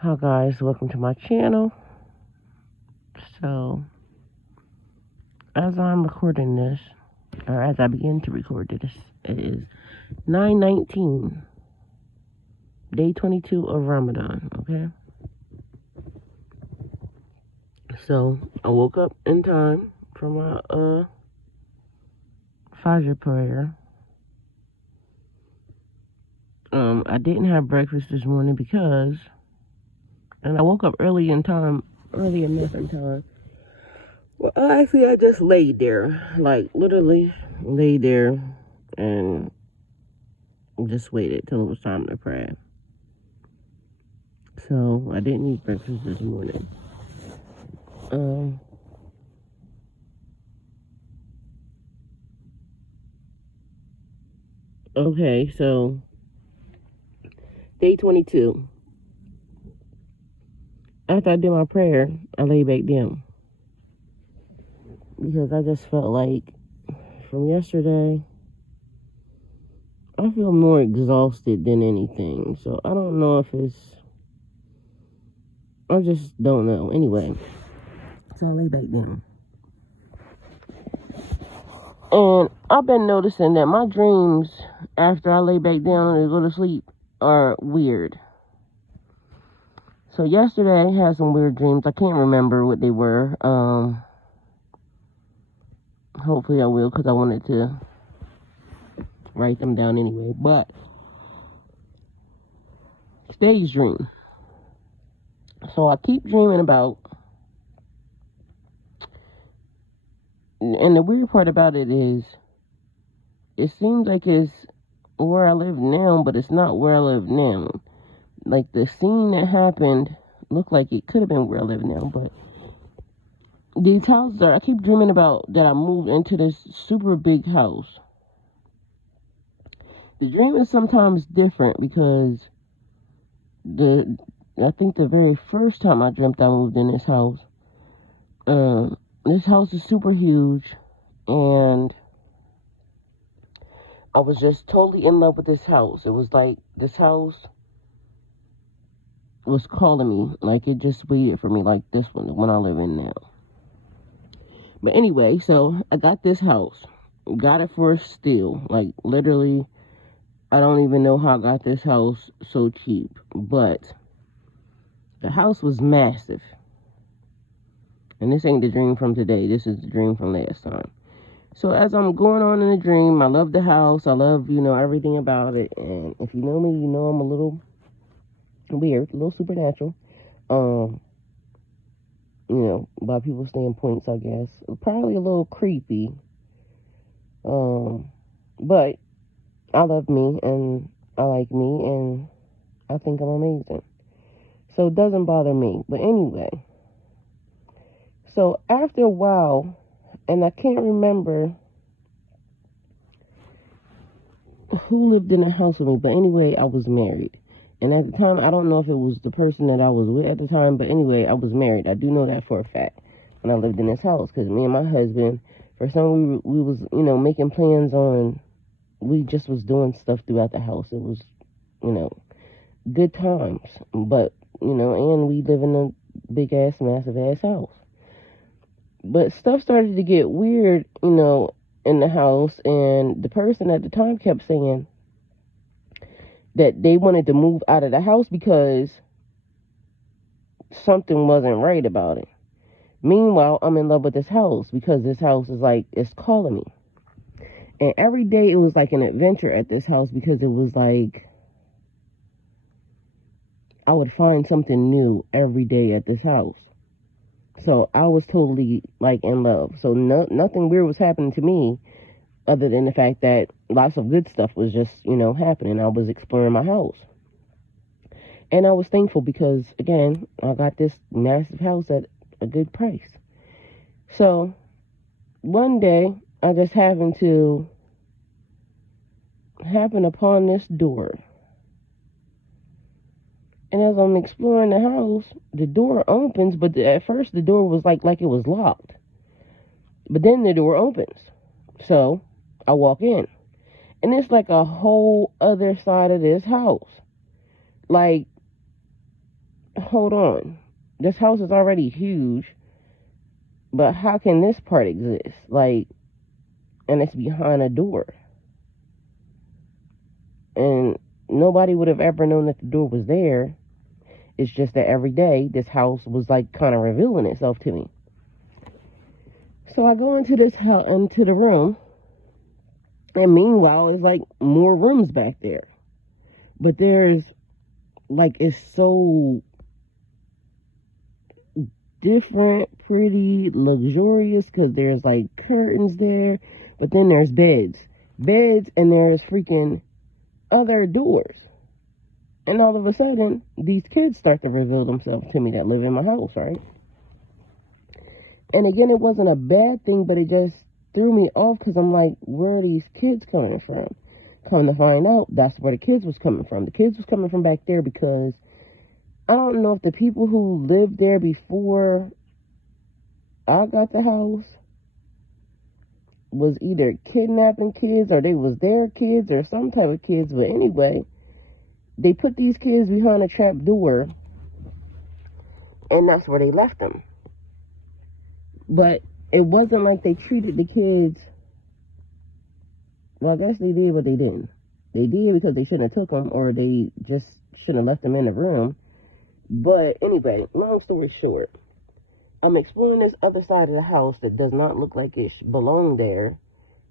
Hi guys, welcome to my channel. So, as I'm recording this, or as I begin to record this, it is 9/19, day 22 of Ramadan, okay? So, I woke up in time for my Fajr prayer. I didn't have breakfast this morning and I woke up early enough in time. Well, actually, I just laid there, like literally laid there and just waited till it was time to pray. So I didn't eat breakfast this morning. Okay, so day 22. After I did my prayer, I lay back down because I just felt like from yesterday, I feel more exhausted than anything. So I don't know if I just don't know. Anyway, so I lay back down. And I've been noticing that my dreams after I lay back down and go to sleep are weird. So yesterday I had some weird dreams. I can't remember what they were. Hopefully I will, because I wanted to write them down anyway. But today's dream. So I keep dreaming about, and the weird part about it is, it seems like it's where I live now, but it's not where I live now. Like the scene that happened looked like it could have been where I live now, but these houses I keep dreaming about that I moved into this super big house. The dream is sometimes different because I think the very first time I dreamt I moved in this house, this house is super huge, and I was just totally in love with this house. It was like this house was calling me, like it just waited for me, like this one, the one I live in now. But anyway, so I got this house, got it for a steal, like literally. I don't even know how I got this house so cheap, but the house was massive. And this ain't the dream from today. This is the dream from last time. So as I'm going on in the dream, I love the house. I love, everything about it. And if you know me, you know I'm a little weird, a little supernatural. By people's standpoints, I guess. Probably a little creepy. But I love me and I like me and I think I'm amazing. So it doesn't bother me. But anyway, so after a while, and I can't remember who lived in the house with me, but anyway, I was married. And at the time, I don't know if it was the person that I was with at the time, but anyway, I was married. I do know that for a fact when I lived in this house, because me and my husband, for some, we was, making plans on, we just was doing stuff throughout the house. It was, good times. But, and we live in a big-ass, massive-ass house. But stuff started to get weird, in the house, and the person at the time kept saying that they wanted to move out of the house because something wasn't right about it. Meanwhile, I'm in love with this house because this house is like, it's calling me. And every day it was like an adventure at this house because it was like I would find something new every day at this house. So I was totally like in love. So nothing weird was happening to me other than the fact that lots of good stuff was just, happening. I was exploring my house. And I was thankful because, again, I got this massive house at a good price. So one day I just happened upon this door. And as I'm exploring the house, the door opens, but at first the door was like it was locked. But then the door opens. So I walk in. And it's like a whole other side of this house. Like, hold on. This house is already huge, but how can this part exist? Like, and it's behind a door. And nobody would have ever known that the door was there. It's just that every day this house was like kind of revealing itself to me. So I go into this house, into the room, and meanwhile, there's like more rooms back there. But there's like, it's so different, pretty, luxurious, because there's like curtains there, but then there's beds, and there's freaking other doors. And all of a sudden, these kids start to reveal themselves to me that live in my house, right? And again, it wasn't a bad thing, but it just threw me off, because I'm like, where are these kids coming from? Come to find out, that's where the kids was coming from. The kids was coming from back there, because I don't know if the people who lived there before I got the house was either kidnapping kids, or they was their kids, or some type of kids. But anyway, they put these kids behind a trap door, and that's where they left them. But it wasn't like they treated the kids. Well, I guess they did, but they didn't. They did because they shouldn't have took them, or they just shouldn't have left them in the room. But anyway, long story short, I'm exploring this other side of the house that does not look like it belong there,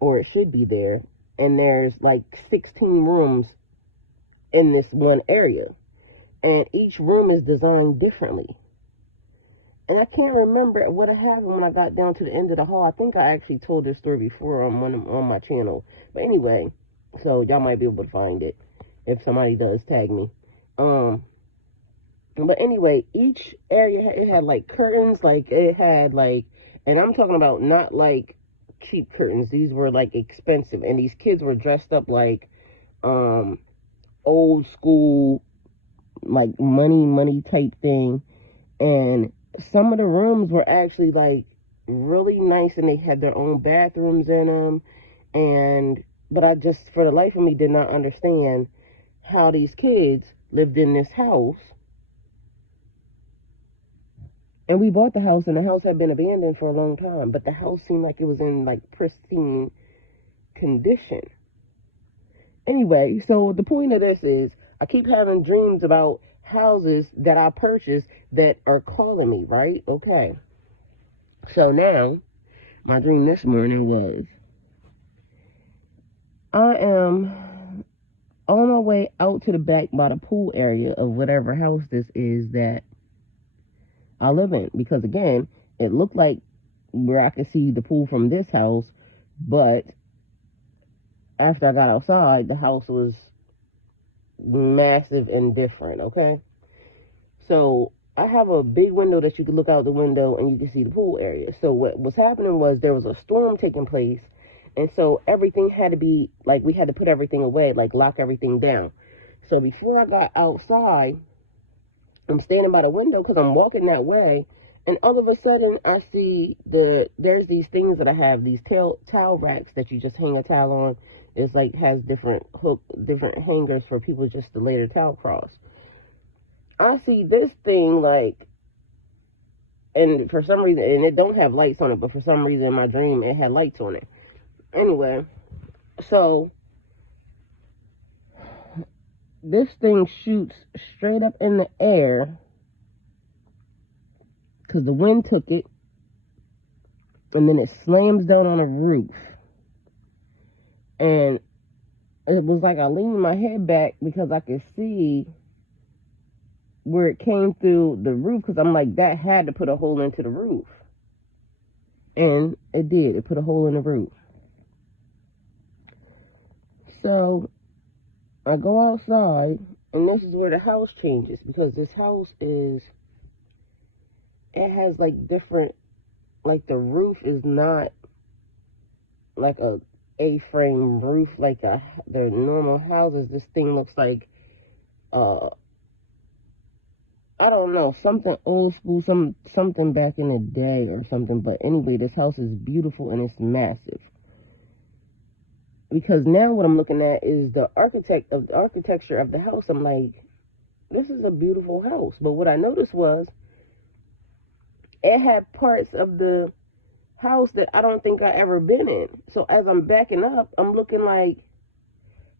or it should be there. And there's like 16 rooms in this one area, and each room is designed differently. And I can't remember what happened when I got down to the end of the hall. I think I actually told this story before on my channel. But anyway, so y'all might be able to find it if somebody does tag me. But anyway, each area, it had like curtains, like it had like, and I'm talking about not like cheap curtains. These were like expensive, and these kids were dressed up like old school, like money type thing. And some of the rooms were actually like really nice, and they had their own bathrooms in them. But I just, for the life of me, did not understand how these kids lived in this house. And we bought the house, and the house had been abandoned for a long time, but the house seemed like it was in like pristine condition. Anyway, so the point of this is, I keep having dreams about houses that I purchased that are calling me, right? Okay. So now, my dream this morning was, I am on my way out to the back by the pool area of whatever house this is that I live in. Because again, it looked like where I could see the pool from this house, but after I got outside, the house was massive and different, okay? So I have a big window that you can look out the window and you can see the pool area. So what was happening was there was a storm taking place, and so everything had to be, like, we had to put everything away, like lock everything down. So before I got outside, I'm standing by the window because I'm walking that way, and all of a sudden I see there's these things that I have, these towel racks that you just hang a towel on. It's like, has different hangers for people just to lay their towel across. I see this thing, like, and for some reason, and it don't have lights on it, but for some reason in my dream it had lights on it. Anyway, so this thing shoots straight up in the air because the wind took it, and then it slams down on a roof. And it was like I leaned my head back because I could see where it came through the roof, because I'm like, that had to put a hole into the roof. And it did. It put a hole in the roof. So I go outside, and this is where the house changes, because this house is, it has like different, like the roof is not like a A-frame roof like the normal houses. This thing looks like I don't know, something old school, something back in the day or something. But anyway, this house is beautiful and it's massive. Because now what I'm looking at is the architecture of the house. I'm like, this is a beautiful house. But what I noticed was it had parts of the house that I don't think I ever been in. So as I'm backing up, I'm looking like,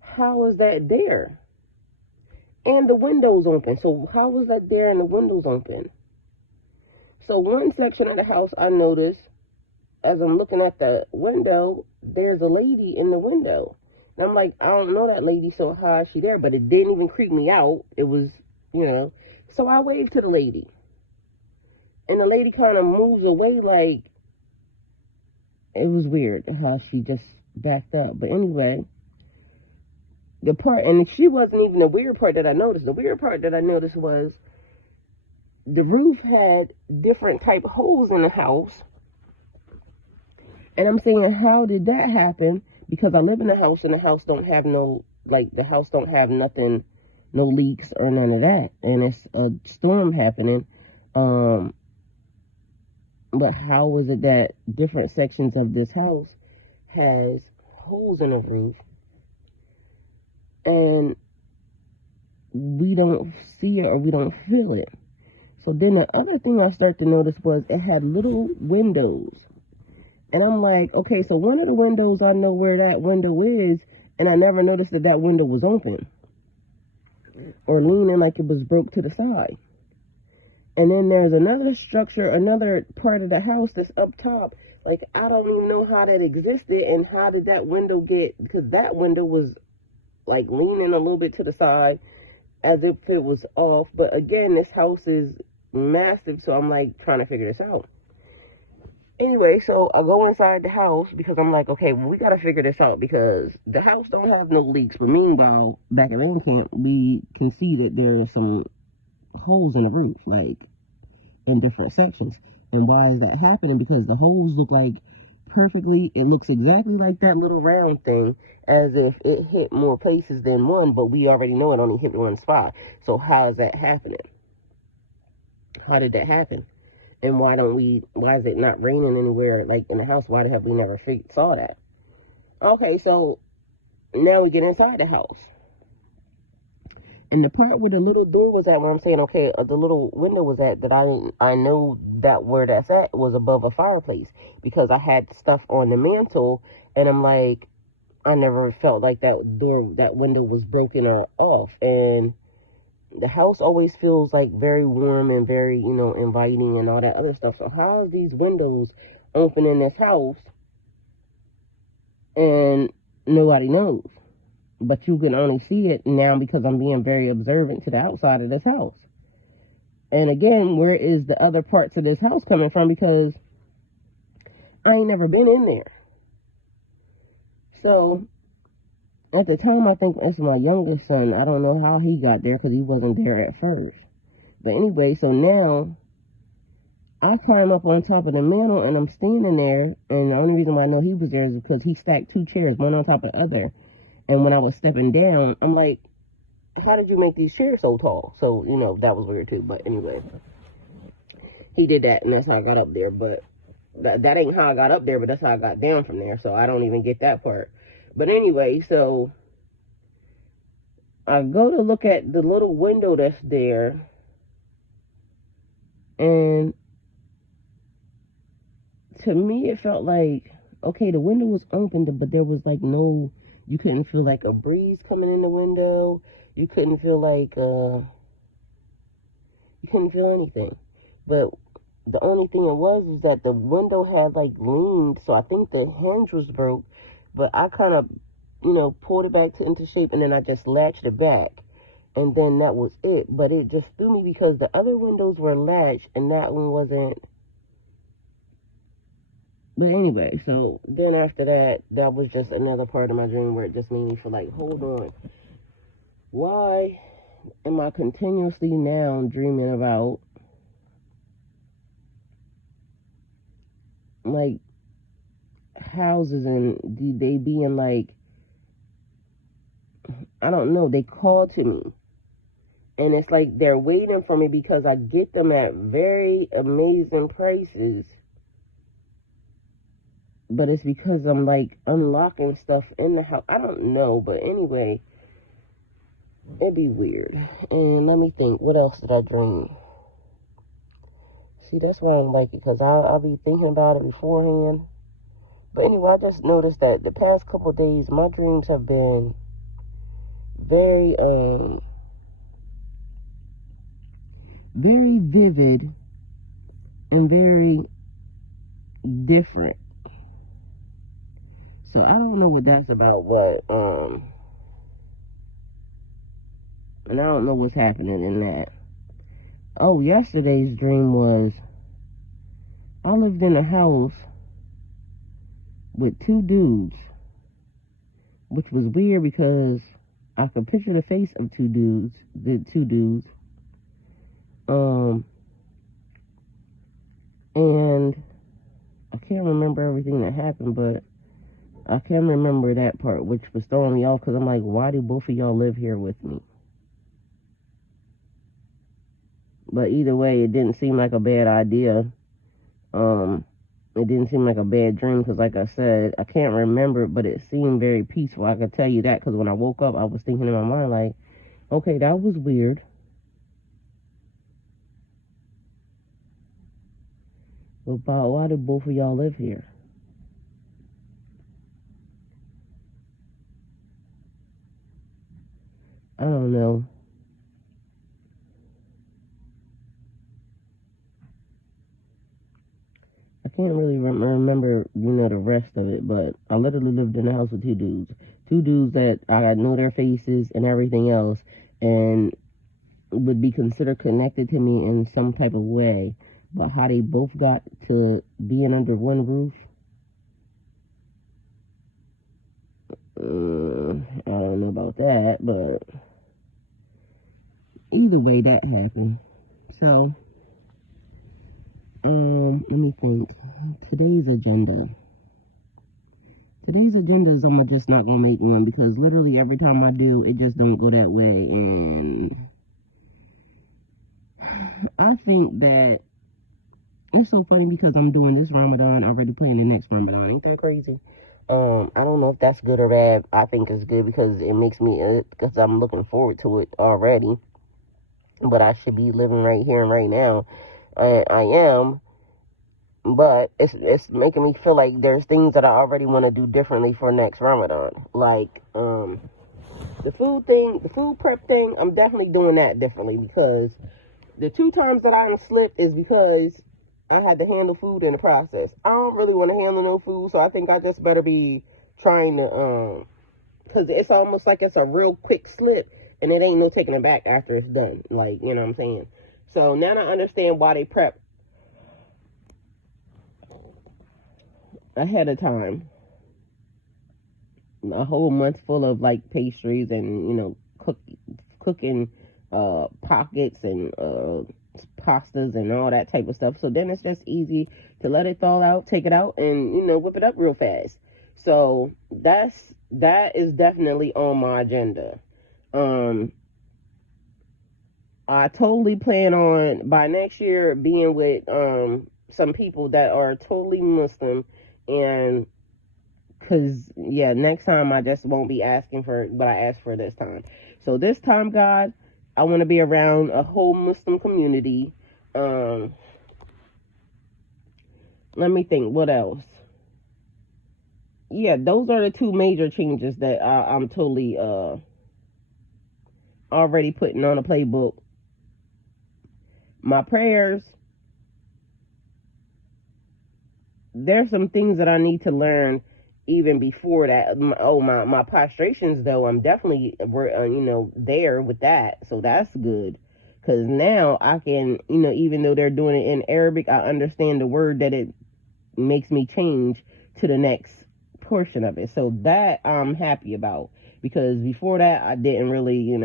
how is that there? And the windows open. So how was that there and the windows open? So one section of the house I noticed, as I'm looking at the window, there's a lady in the window. And I'm like, I don't know that lady, so how is she there? But it didn't even creep me out. It was, So I waved to the lady. And the lady kind of moves away like, it was weird how she just backed up. But anyway, the part, and she wasn't even the weird part that I noticed. The weird part that I noticed was the roof had different type holes in the house. And I'm saying, how did that happen? Because I live in a house and the house don't have the house don't have nothing, no leaks or none of that. And it's a storm happening. But how was it that different sections of this house has holes in the roof and we don't see it or we don't feel it? So then the other thing I started to notice was it had little windows. And I'm like, okay, so one of the windows, I know where that window is, and I never noticed that that window was open or leaning like it was broke to the side. And then there's another structure, another part of the house that's up top. Like, I don't even know how that existed and how did that window get, because that window was like leaning a little bit to the side as if it was off. But again, this house is massive, so I'm like trying to figure this out. Anyway, so I go inside the house because I'm like, okay, well, we got to figure this out because the house don't have no leaks. But meanwhile, back at land camp, we can see that there are some holes in the roof, like in different sections. And why is that happening? Because the holes look like perfectly, it looks exactly like that little round thing, as if it hit more places than one, but we already know it only hit one spot. So how is that happening? How did that happen? And why is it not raining anywhere, like in the house? Why have we never saw that? Okay, so now we get inside the house. And the part where the little door was at, where I'm saying, okay, the little window was at, that I know that where that's at was above a fireplace. Because I had stuff on the mantle, and I'm like, I never felt like that window was broken or off. And the house always feels like very warm and very, inviting and all that other stuff. So how is these windows open in this house and nobody knows? But you can only see it now because I'm being very observant to the outside of this house. And again, where is the other parts of this house coming from? Because I ain't never been in there. So at the time, I think it's my youngest son. I don't know how he got there because he wasn't there at first. But anyway, so now I climb up on top of the mantle and I'm standing there. And the only reason why I know he was there is because he stacked two chairs, one on top of the other. And when I was stepping down, I'm like, how did you make these chairs so tall? So, that was weird too. But anyway, he did that and that's how I got up there. But that ain't how I got up there, but that's how I got down from there. So I don't even get that part. But anyway, so I go to look at the little window that's there, and to me it felt like, okay, the window was open, but there was like you couldn't feel like a breeze coming in the window. You couldn't feel like, you couldn't feel anything. But the only thing it was is that the window had like leaned, so I think the hinge was broke. But I kind of, pulled it back into shape, and then I just latched it back. And then that was it. But it just threw me because the other windows were latched, and that one wasn't. But anyway, so then after that, that was just another part of my dream where it just made me feel like, hold on. Why am I continuously now dreaming about, like, houses and they being like, I don't know, they call to me. And it's like they're waiting for me because I get them at very amazing prices. But it's because I'm like unlocking stuff in the house. I don't know. But anyway, It'd be weird. And let me think, what else did I dream? See, that's why I don't like it, because I'll be thinking about it beforehand. But anyway, I just noticed that the past couple of days, my dreams have been very, very vivid and very different. So I don't know what that's about, but, and I don't know what's happening in that. Oh, yesterday's dream was I lived in a house with two dudes, which was weird because I could picture the face of the two dudes. And I can't remember everything that happened, but I can remember that part, which was throwing me off because I'm like, why do both of y'all live here with me? But either way, it didn't seem like a bad idea. It didn't seem like a bad dream because, like I said, I can't remember it, but it seemed very peaceful. I could tell you that because when I woke up, I was thinking in my mind, like, okay, that was weird. But why do both of y'all live here? I don't know. I can't really remember, the rest of it, but I literally lived in a house with two dudes. Two dudes that I know their faces and everything else, and would be considered connected to me in some type of way. But how they both got to being under one roof, I don't know about that, but either way, that happened. So, let me think. Today's agenda. Today's agenda is I'm just not gonna make one because literally every time I do, it just don't go that way. And I think that it's so funny because I'm doing this Ramadan, already planning the next Ramadan. Ain't that crazy? I don't know if that's good or bad. I think it's good because it makes me, because I'm looking forward to it already. But I should be living right here and right now. I am. But it's making me feel like there's things that I already want to do differently for next Ramadan. Like, the food prep thing, I'm definitely doing that differently because the 2 times that I slipped is because I had to handle food in the process. I don't really want to handle no food, so I think I just better be trying to, because it's almost like it's a real quick slip, and it ain't no taking it back after it's done. Like, you know what I'm saying? So now I understand why they prep ahead of time. A whole month full of, like, pastries and, cooking pockets and pastas and all that type of stuff. So then it's just easy to let it thaw out, take it out, and whip it up real fast. So that is definitely on my agenda. I totally plan on by next year being with some people that are totally Muslim, and because next time I just won't be asking for what I asked for this time. So this time, God, I want to be around a whole Muslim community. Let me think. What else? Yeah, those are the 2 major changes that I'm totally already putting on a playbook. My prayers. There's some things that I need to learn even before that. My prostrations, though, I'm definitely, there with that. So that's good. Because now I can, even though they're doing it in Arabic, I understand the word that it makes me change to the next portion of it. So that I'm happy about. Because before that, I didn't really,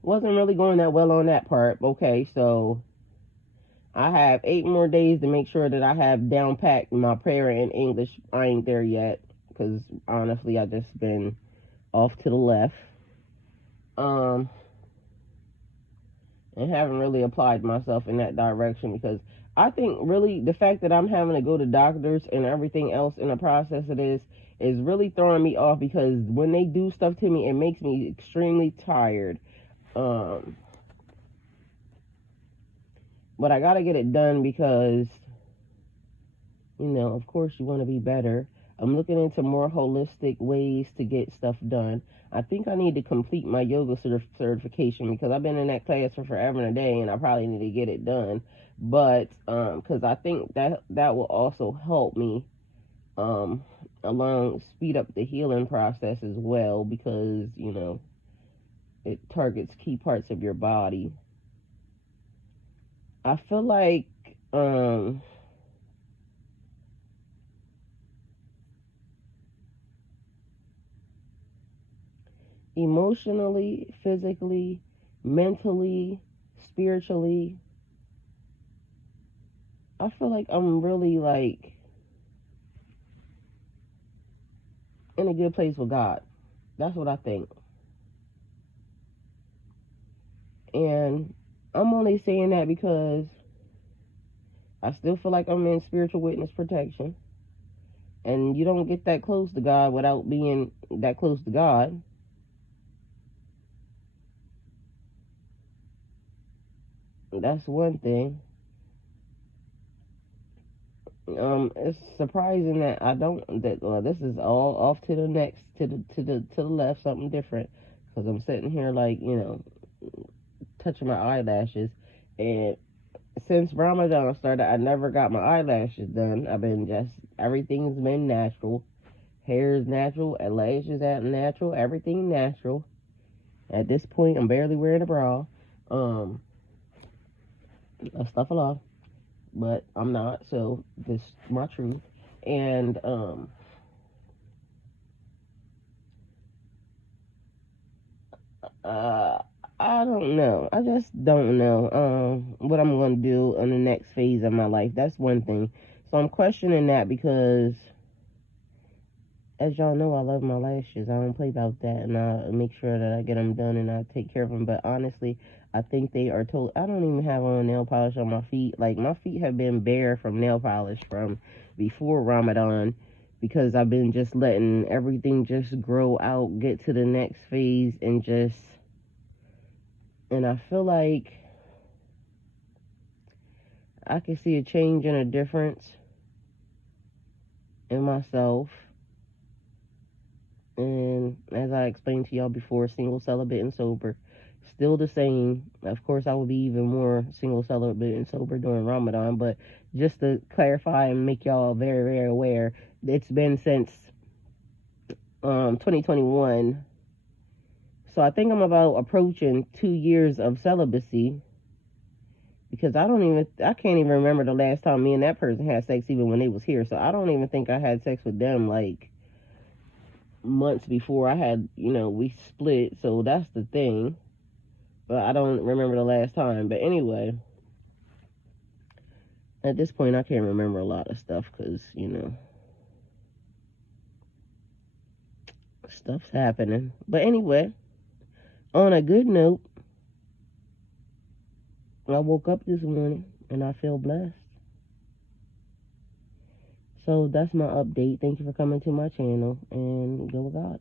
wasn't really going that well on that part. Okay, so I have 8 more days to make sure that I have down packed my prayer in English. I ain't there yet because honestly, I just been off to the left. And haven't really applied myself in that direction because I think really the fact that I'm having to go to doctors and everything else in the process of this is really throwing me off, because when they do stuff to me, it makes me extremely tired. But I gotta get it done because, you know, of course you want to be better. I'm looking into more holistic ways to get stuff done. I think I need to complete my yoga certification, because I've been in that class for forever and a day, and I probably need to get it done. But because I think that will also help me along speed up the healing process as well, because, you know, it targets key parts of your body. I feel like emotionally, physically, mentally, spiritually, I feel like I'm really like in a good place with God. That's what I think. And I'm only saying that because I still feel like I'm in spiritual witness protection. And you don't get that close to God without being that close to God. That's one thing. It's surprising that I don't. That this is all off to the next, to the left, something different. Because I'm sitting here like, you know, touching my eyelashes, and since Ramadan started, I never got my eyelashes done. I've been just, everything's been natural. Hair is natural, lashes are natural, everything natural. At this point, I'm barely wearing a bra. Stuff a lot, but I'm not. So this is my truth, and I don't know. I just don't know what I'm gonna do in the next phase of my life. That's one thing. So I'm questioning that, because as y'all know, I love my lashes. I don't play about that, and I make sure that I get them done and I take care of them. But honestly, I think they are total. I don't even have on nail polish on my feet. Like, my feet have been bare from nail polish from before Ramadan, because I've been just letting everything just grow out, get to the next phase, and I feel like I can see a change and a difference in myself. And as I explained to y'all before, single, celibate, and sober, still the same. Of course, I will be even more single, celibate, and sober during Ramadan. But just to clarify and make y'all very, very aware, it's been since 2021. So I think I'm about approaching 2 years of celibacy, because I can't even remember the last time me and that person had sex, even when they was here. So I don't even think I had sex with them like months before I had, you know, we split. So that's the thing. But I don't remember the last time. But anyway, at this point, I can't remember a lot of stuff, because, you know, stuff's happening. But anyway, on a good note, I woke up this morning and I feel blessed. So that's my update. Thank you for coming to my channel, and go with God.